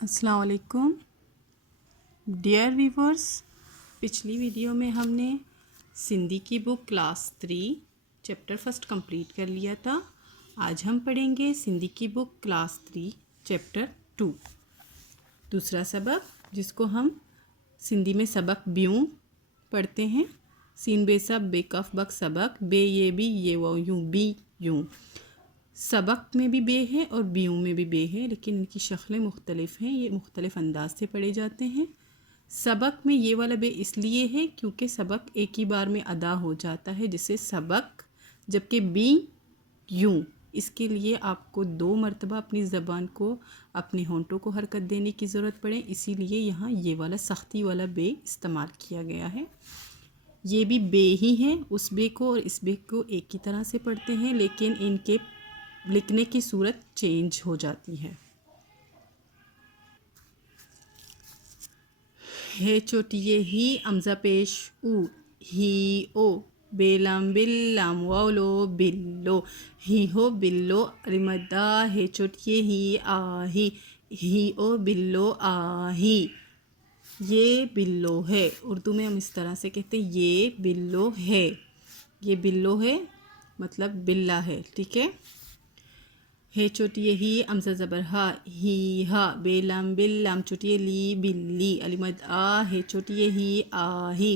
السلام علیکم dear viewers, پچھلی ویڈیو میں ہم نے سندھی کی بک کلاس 3 چیپٹر فرسٹ کمپلیٹ کر لیا تھا۔ آج ہم پڑھیں گے سندھی کی بک کلاس 3 چیپٹر 2 دوسرا سبق، جس کو ہم سندھی میں سبق بیوں پڑھتے ہیں۔ سین بے سب بے کف بک سبق، بے یہ بھی یہ وہ یوں بی یوں۔ سبق میں بھی بے ہے اور بیوں میں بھی بے ہے، لیکن ان کی شکلیں مختلف ہیں، یہ مختلف انداز سے پڑھے جاتے ہیں۔ سبق میں یہ والا بے اس لیے ہے کیونکہ سبق ایک ہی بار میں ادا ہو جاتا ہے، جسے سبق، جبکہ بی یوں، اس کے لیے آپ کو 2 مرتبہ اپنی زبان کو، اپنے ہونٹوں کو حرکت دینے کی ضرورت پڑے، اسی لیے یہاں یہ والا سختی والا بے استعمال کیا گیا ہے۔ یہ بھی بے ہی ہے، اس بے کو اور اس بے کو ایک ہی طرح سے پڑھتے ہیں، لیکن ان کے لکھنے کی صورت چینج ہو جاتی ہے۔ ہے چوٹی ہی امزہ پیش او، ہی او، بیلام بلام واولو بلو، ہی ہو بلو ریمدہ ہے چوٹی ہی آہی، ہی او بلو آہی۔ یہ بلو ہے، اردو میں ہم اس طرح سے کہتے ہیں یہ بلو ہے، یہ بلو ہے مطلب بلا ہے، ٹھیک ہے۔ ہے چوٹی ہی امزہ زبر ہا، ہی ہا، بیلام بلام چوٹی لی بلی، علی مد آ ہے چوٹی ہی آہی،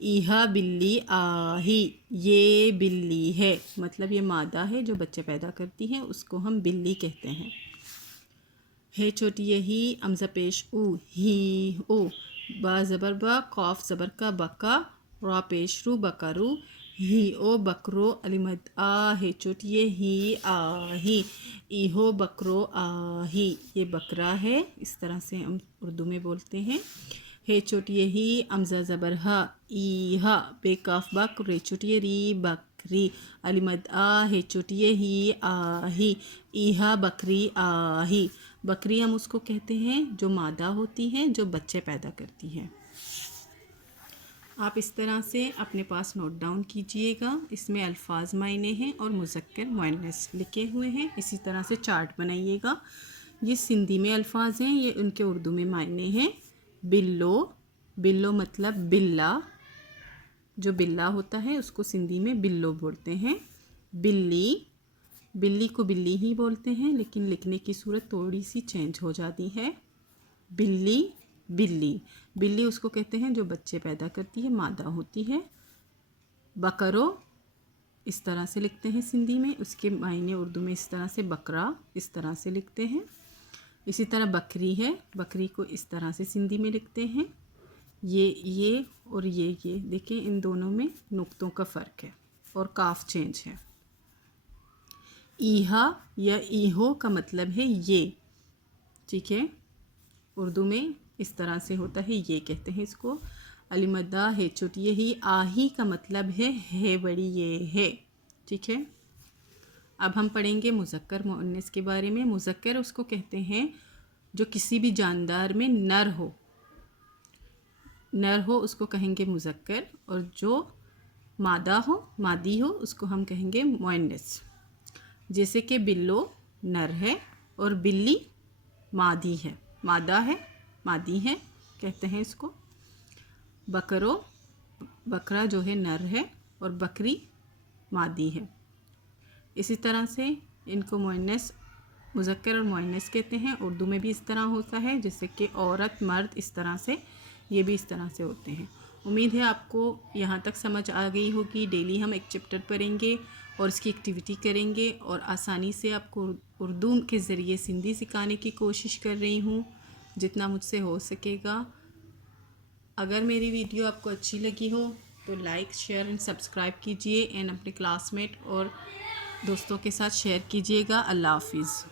ایہا بلی آہی، یہ بلی ہے، مطلب یہ مادہ ہے جو بچے پیدا کرتی ہے، اس کو ہم بلی کہتے ہیں۔ ہے چوٹی ہی امزہ پیش او، ہی او، با زبر با، قاف زبر کا بکا، را پیش رو بکرو، ہی او بکرو، علی مد آ ہے چوٹی ہی آہی، ایہو بکرو آہی، یہ بکرا ہے، اس طرح سے ہم اردو میں بولتے ہیں۔ ہے چوٹی ہی امزہ زبر ہا، ایہا، بے کاف بک، رے چوٹی ری بکری، علی مد آ ہے چوٹی ہی آہی، ایہا بکری آہی۔ بکری ہم اس کو کہتے ہیں جو مادہ ہوتی ہے، جو بچے پیدا کرتی ہے۔ آپ اس طرح سے اپنے پاس نوٹ ڈاؤن کیجئے گا، اس میں الفاظ معنی ہیں اور مذکر مؤنث لکھے ہوئے ہیں، اسی طرح سے چارٹ بنائیے گا۔ یہ سندھی میں الفاظ ہیں، یہ ان کے اردو میں معنی ہیں۔ بلو، بلو مطلب بلا، جو بلا ہوتا ہے اس کو سندھی میں بلو بولتے ہیں۔ بلی، بلی کو بلی ہی بولتے ہیں، لیکن لکھنے کی صورت تھوڑی سی چینج ہو جاتی ہے۔ بلی، بلی، بلی اس کو کہتے ہیں جو بچے پیدا کرتی ہے، مادہ ہوتی ہے۔ بکرو، اس طرح سے لکھتے ہیں سندھی میں، اس کے معنی اردو میں اس طرح سے بکرا، اس طرح سے لکھتے ہیں۔ اسی طرح بکری ہے، بکری کو اس طرح سے سندھی میں لکھتے ہیں۔ یہ اور یہ دیکھیں، ان دونوں میں نقطوں کا فرق ہے اور کاف چینج ہے۔ ایہا یا ایہو کا مطلب ہے یہ، ٹھیک ہے، اردو میں اس طرح سے ہوتا ہے، یہ کہتے ہیں اس کو۔ علی مدہ ہے چوٹی ہی آہی کا مطلب ہے بڑی یہ ہے، ٹھیک ہے۔ اب ہم پڑھیں گے مذکر مؤنث کے بارے میں۔ مذکر اس کو کہتے ہیں جو کسی بھی جاندار میں نر ہو، نر ہو اس کو کہیں گے مذکر، اور جو مادہ ہو، مادی ہو، اس کو ہم کہیں گے مؤنث۔ جیسے کہ بلو نر ہے اور بلی مادی ہے، مادہ ہے، مادی ہے کہتے ہیں اس کو۔ بکرو، بکرا جو ہے نر ہے اور بکری مادی ہے۔ اسی طرح سے ان کو مؤنث، مذکر اور مؤنث کہتے ہیں، اردو میں بھی اس طرح ہوتا ہے، جیسے کہ عورت، مرد، اس طرح سے یہ بھی اس طرح سے ہوتے ہیں۔ امید ہے آپ کو یہاں تک سمجھ آ گئی ہوگی۔ ڈیلی ہم ایک چیپٹر پڑھیں گے اور اس کی ایکٹیویٹی کریں گے، اور آسانی سے آپ کو اردو کے ذریعے سندھی سکھانے کی کوشش کر رہی ہوں جتنا مجھ سے ہو سکے گا۔ اگر میری ویڈیو آپ کو اچھی لگی ہو تو لائک، شیئر اینڈ سبسکرائب کیجئے، اینڈ اپنے کلاس میٹ اور دوستوں کے ساتھ شیئر کیجئے گا۔ اللہ حافظ۔